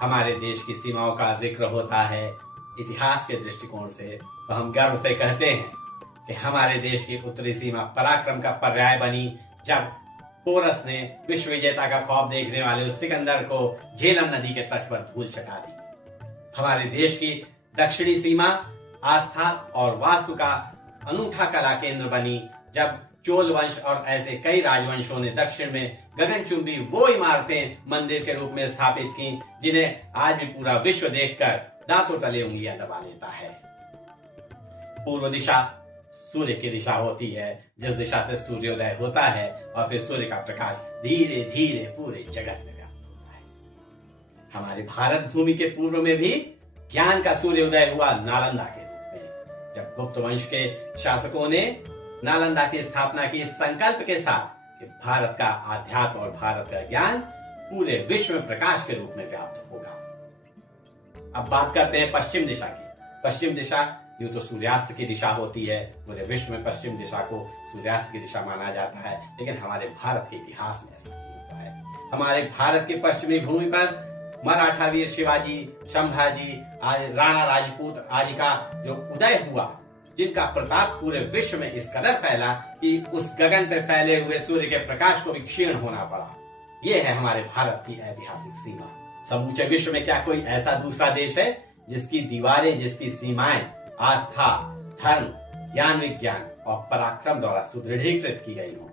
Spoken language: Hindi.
हमारे देश की सीमाओं का जिक्र होता है इतिहास के दृष्टिकोण से, तो हम गर्व से कहते हैं कि हमारे देश की उत्तरी सीमा पराक्रम का पर्याय बनी, जब पोरस ने विश्व विजेता का ख्वाब देखने वाले उस सिकंदर को झेलम नदी के तट पर धूल चटा दी। हमारे देश की दक्षिणी सीमा आस्था और वास्तु का अनूठा कला केंद्र बनी, जब चोल वंश और ऐसे कई राजवंशों ने दक्षिण में गगनचुंबी वो इमारतें मंदिर के रूप में स्थापित की जिन्हें आज भी पूरा विश्व देखकर दांतों तले उंगलियां दबा लेता है। पूर्व दिशा सूर्य की दिशा होती है, जिस दिशा से सूर्योदय होता है और फिर सूर्य का प्रकाश धीरे धीरे पूरे जगत में व्याप्त होता है। हमारे भारत भूमि के पूर्व में भी ज्ञान का सूर्योदय हुआ नालंदा के रूप में, जब गुप्त वंश के शासकों ने नालंदा की स्थापना की इस संकल्प के साथ कि भारत का आध्यात्म और भारत का ज्ञान पूरे विश्व में प्रकाश के रूप में व्याप्त होगा। अब बात करते हैं पश्चिम दिशा की। पश्चिम दिशा यूं तो सूर्यास्त की दिशा होती है, पूरे विश्व में पश्चिम दिशा को सूर्यास्त की दिशा माना जाता है, लेकिन हमारे भारत के इतिहास में ऐसा नहीं होता है। हमारे भारत की पश्चिमी भूमि पर मराठा वीर शिवाजी, संभाजी, राणा राजपूत आदि का जो उदय हुआ, जिनका प्रताप पूरे विश्व में इस कदर फैला कि उस गगन पे फैले हुए सूर्य के प्रकाश को भी क्षीण होना पड़ा। यह है हमारे भारत की ऐतिहासिक सीमा। समूचे विश्व में क्या कोई ऐसा दूसरा देश है जिसकी दीवारें, जिसकी सीमाएं आस्था, धर्म, ज्ञान विज्ञान और पराक्रम द्वारा सुदृढ़ीकृत की गई हों?